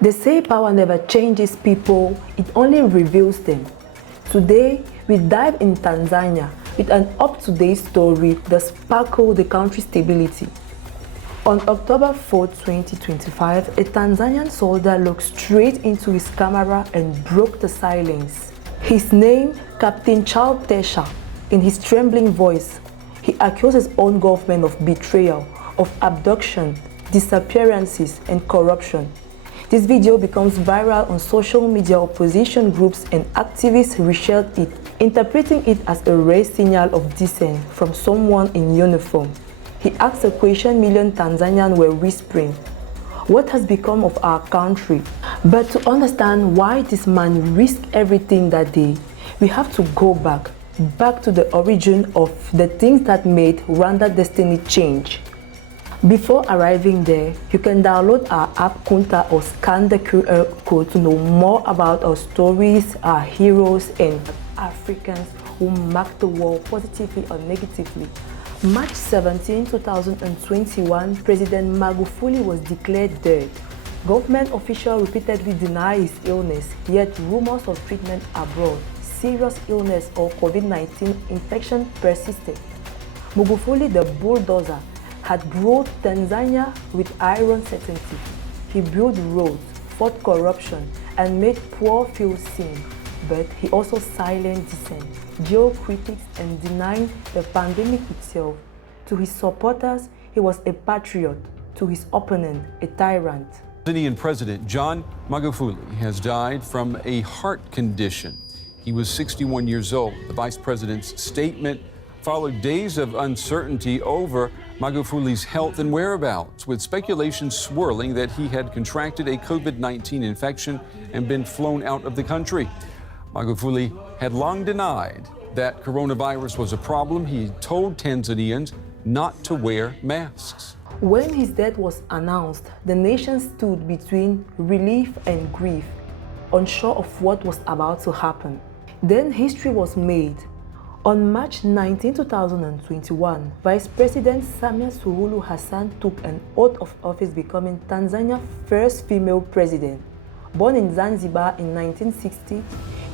They say power never changes people, it only reveals them. Today, we dive in Tanzania with an up-to-date story that sparkled the country's stability. On October 4, 2025, a Tanzanian soldier looked straight into his camera and broke the silence. His name, Captain Charles Tesha. In his trembling voice, he accused his own government of betrayal, of abduction, disappearances, and corruption. This video becomes viral on social media. Opposition groups and activists reshaped it, interpreting it as a rare signal of dissent from someone in uniform. He asked a question million Tanzanians were whispering: what has become of our country? But to understand why this man risked everything that day, we have to go back to the origin of the things that made Rwanda's destiny change. Before arriving there, you can download our app Kunta or scan the QR code to know more about our stories, our heroes, and Africans who marked the world positively or negatively. March 17, 2021, President Magufuli was declared dead. Government officials repeatedly denied his illness, yet rumors of treatment abroad, serious illness or COVID-19 infection persisted. Magufuli, the bulldozer, had ruled Tanzania with iron certainty. He built roads, fought corruption, and made poor feel seen. But he also silenced dissent, jailed critics, and denied the pandemic itself. To his supporters, he was a patriot. To his opponent, a tyrant. Tanzanian President John Magufuli has died from a heart condition. He was 61 years old. The vice president's statement followed days of uncertainty over Magufuli's health and whereabouts, with speculation swirling that he had contracted a COVID-19 infection and been flown out of the country. Magufuli had long denied that coronavirus was a problem. He told Tanzanians not to wear masks. When his death was announced, the nation stood between relief and grief, unsure of what was about to happen. Then history was made. On March 19, 2021, Vice President Samia Suluhu Hassan took an oath of office, becoming Tanzania's first female president. Born in Zanzibar in 1960,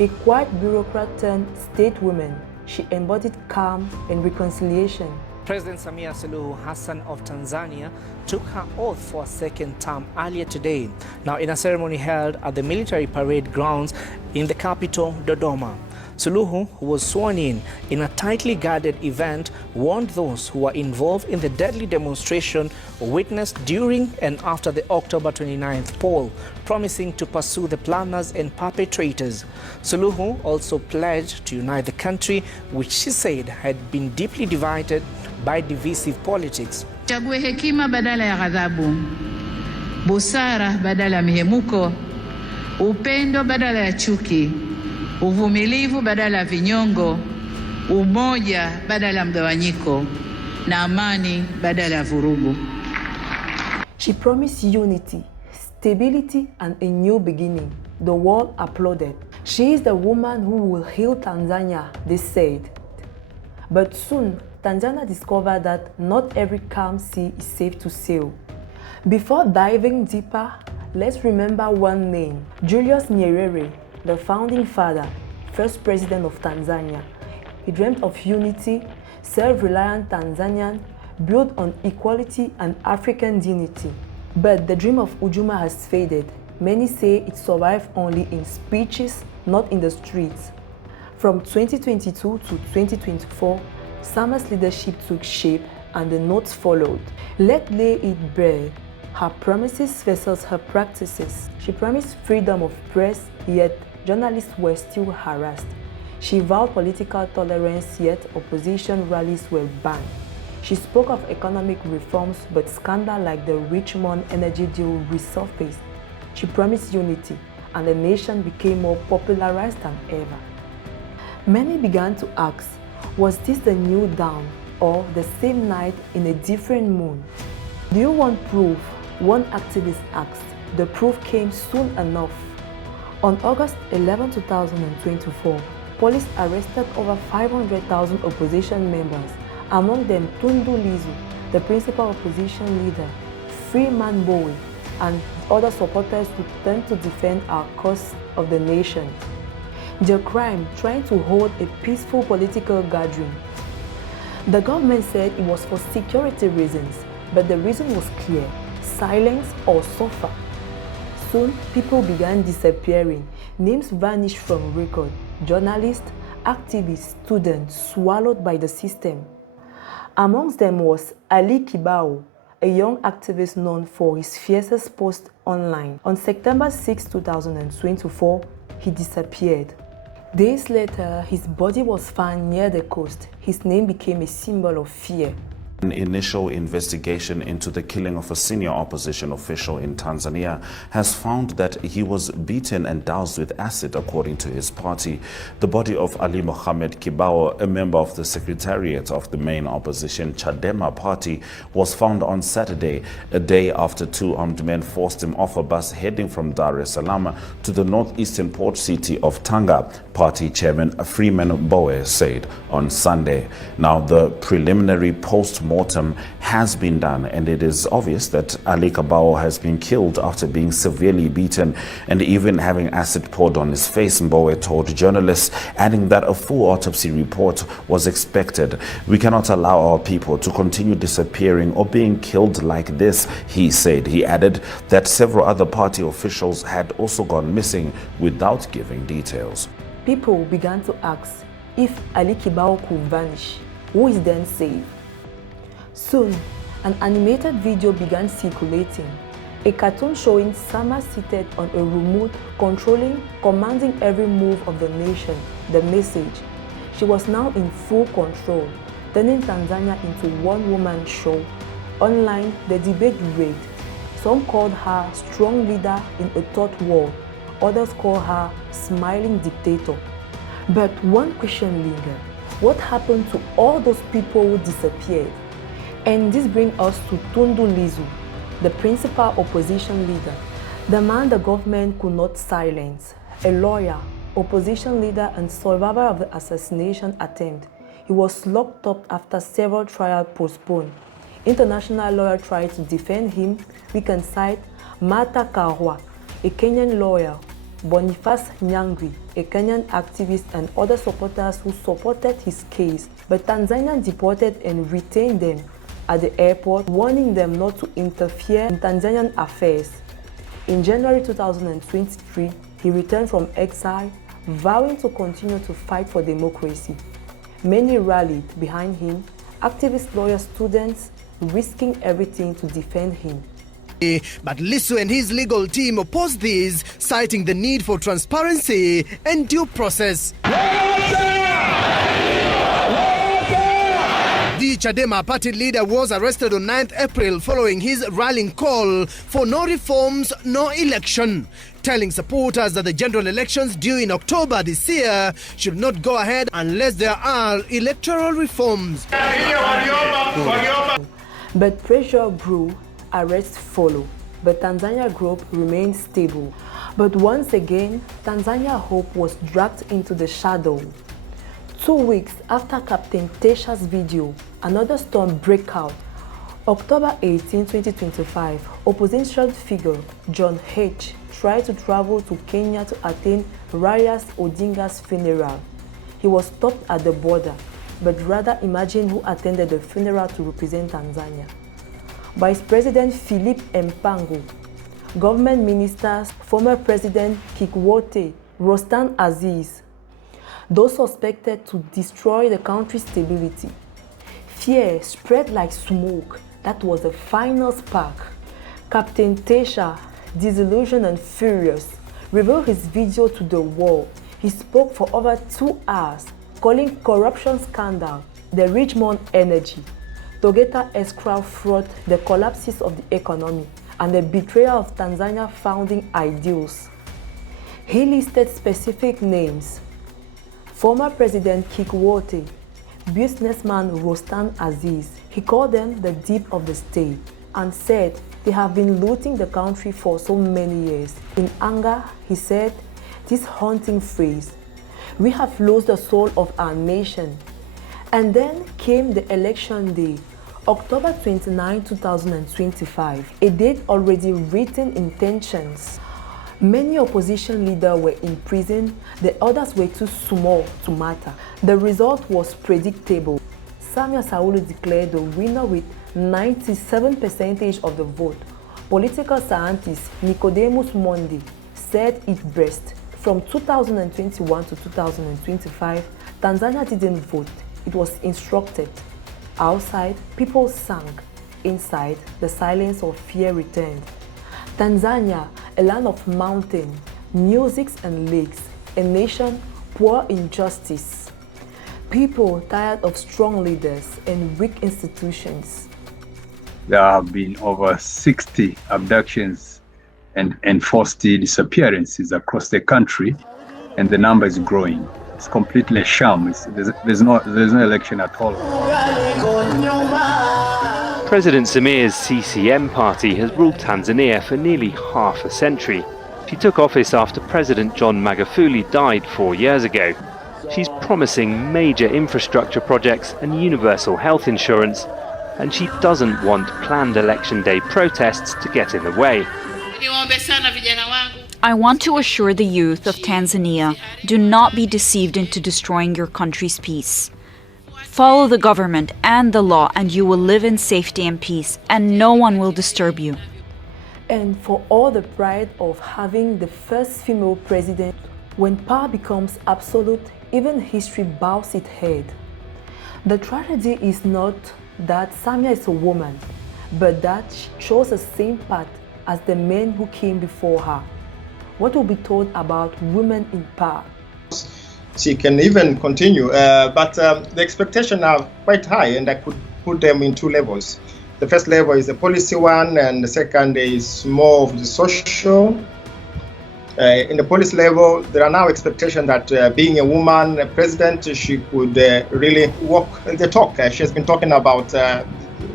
a quiet bureaucrat turned stateswoman, she embodied calm and reconciliation. President Samia Suluhu Hassan of Tanzania took her oath for a second term earlier today, now in a ceremony held at the military parade grounds in the capital, Dodoma. Suluhu, who was sworn in a tightly guarded event, warned those who were involved in the deadly demonstration witnessed during and after the October 29th poll, promising to pursue the planners and perpetrators. Suluhu also pledged to unite the country, which she said had been deeply divided by divisive politics. Chague hekima badala ya ghadhabu, busara badala ya mihemuko, upendo badala ya chuki, uvumilivu badala ya vinyongo, umoja badala ya mgawanyiko, na amani badala ya vurugu. She promised unity, stability, and a new beginning. The world applauded. She is the woman who will heal Tanzania, they said. But soon, Tanzania discovered that not every calm sea is safe to sail. Before diving deeper, let's remember one name: Julius Nyerere, the founding father, first president of Tanzania. He dreamt of unity, self-reliant Tanzanian, built on equality and African dignity. But the dream of Ujuma has faded. Many say it survived only in speeches, not in the streets. From 2022 to 2024, Sama's leadership took shape and the notes followed. Let lay it bare, her promises versus her practices. She promised freedom of press, yet journalists were still harassed. She vowed political tolerance, yet opposition rallies were banned. She spoke of economic reforms, but scandal like the Richmond energy deal resurfaced. She promised unity, and the nation became more popularized than ever. Many began to ask, was this the new dawn or the same night in a different moon? Do you want proof? One activist asked. The proof came soon enough. On August 11, 2024, police arrested over 500,000 opposition members, among them Tundu Lissu, the principal opposition leader, Freeman Bowe, and other supporters who tend to defend our cause of the nation. Their crime trying to hold a peaceful political gathering. The government said it was for security reasons, but the reason was clear: silence or suffer. Soon, people began disappearing. Names vanished from record. Journalists, activists, students swallowed by the system. Amongst them was Ali Kibao, a young activist known for his fiercest post online. On September 6, 2024, he disappeared. Days later, his body was found near the coast. His name became a symbol of fear. An initial investigation into the killing of a senior opposition official in Tanzania has found that he was beaten and doused with acid, according to his party. The body of Ali Mohammed Kibao, a member of the secretariat of the main opposition Chadema party, was found on Saturday, a day after two armed men forced him off a bus heading from Dar es Salaam to the northeastern port city of Tanga, party chairman Freeman Bowe said on Sunday. Now, the preliminary post-mortem has been done, and it is obvious that Ali Kibao has been killed after being severely beaten and even having acid poured on his face, Mbowe told journalists, adding that a full autopsy report was expected. We cannot allow our people to continue disappearing or being killed like this, he said. He added that several other party officials had also gone missing without giving details. People began to ask if Ali Kibao could vanish, who is then safe? Soon, an animated video began circulating, a cartoon showing Sama seated on a remote, commanding every move of the nation. The message: she was now in full control, turning Tanzania into one-woman show. Online, the debate raged. Some called her strong leader in a third world, others called her smiling dictator. But one question lingered: what happened to all those people who disappeared? And this brings us to Tundu Lissu, the principal opposition leader, the man the government could not silence. A lawyer, opposition leader, and survivor of the assassination attempt, he was locked up after several trials postponed. International lawyers tried to defend him. We can cite Martha Karua, a Kenyan lawyer, Boniface Nyangwi, a Kenyan activist, and other supporters who supported his case. But Tanzania deported and retained them at the airport, warning them not to interfere in Tanzanian affairs. In January 2023, he returned from exile, vowing to continue to fight for democracy. Many rallied behind him, activists, lawyers, students, risking everything to defend him. But Lissu and his legal team opposed this, citing the need for transparency and due process. The Chadema party leader was arrested on 9th April following his rallying call for no reforms, no election, telling supporters that the general elections due in October this year should not go ahead unless there are electoral reforms. But pressure grew, arrests followed, but Tanzania group remained stable. But once again, Tanzania hope was dragged into the shadow. 2 weeks after Captain Tesha's video, another storm broke out. October 18, 2025, opposition figure John H. tried to travel to Kenya to attend Raila Odinga's funeral. He was stopped at the border, but rather imagine who attended the funeral to represent Tanzania. Vice President Philip Mpango, government ministers, former President Kikwete, Rostan Aziz, those suspected to destroy the country's stability. Fear spread like smoke. That was the final spark. Captain Tesha, disillusioned and furious, revealed his video to the world. He spoke for over 2 hours, calling corruption scandal the Richmond Energy, Togeta escrow fraud, the collapses of the economy, and the betrayal of Tanzania founding ideals. He listed specific names: former President Kikwete, businessman Rostan Aziz. He called them the deep of the state and said they have been looting the country for so many years. In anger, he said this haunting phrase: "We have lost the soul of our nation." And then came the election day, October 29, 2025, a date already written in tensions. Many opposition leaders were in prison, the others were too small to matter. The result was predictable. Samia Suluhu declared the winner with 97% of the vote. Political scientist Nicodemus Mondi said it best. From 2021 to 2025, Tanzania didn't vote, it was instructed. Outside, people sang. Inside, the silence of fear returned. Tanzania, a land of mountain, music and lakes, a nation poor in justice. People tired of strong leaders and weak institutions. There have been over 60 abductions and enforced disappearances across the country, and the number is growing. It's completely a sham. There's no election at all. President Samia's CCM party has ruled Tanzania for nearly half a century. She took office after President John Magufuli died 4 years ago. She's promising major infrastructure projects and universal health insurance, and she doesn't want planned election day protests to get in the way. I want to assure the youth of Tanzania, do not be deceived into destroying your country's peace. Follow the government and the law, and you will live in safety and peace, and no one will disturb you. And for all the pride of having the first female president, when power becomes absolute, even history bows its head. The tragedy is not that Samia is a woman, but that she chose the same path as the men who came before her. What will be told about women in power? She can even continue, but the expectations are quite high, and I could put them in two levels. The first level is the policy one, and the second is more of the social. In the policy level, there are now expectations that being a woman president, she could really walk the talk. She has been talking about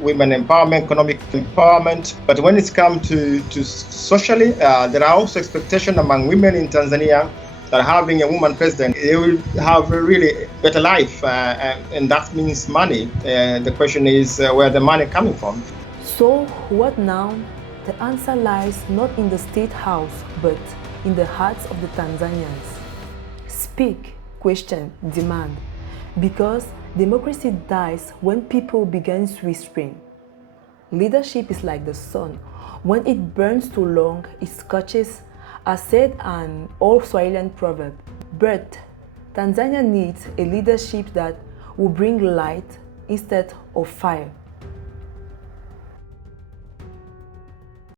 women empowerment, economic empowerment. But when it's come to socially, there are also expectations among women in Tanzania that having a woman president, they will have a really better life, and that means money. The question is where the money coming from. So what now? The answer lies not in the State House, but in the hearts of the Tanzanians. Speak, question, demand. Because democracy dies when people begin whispering. Leadership is like the sun. When it burns too long, it scorches, as said an old Swahilian proverb. But Tanzania needs a leadership that will bring light instead of fire.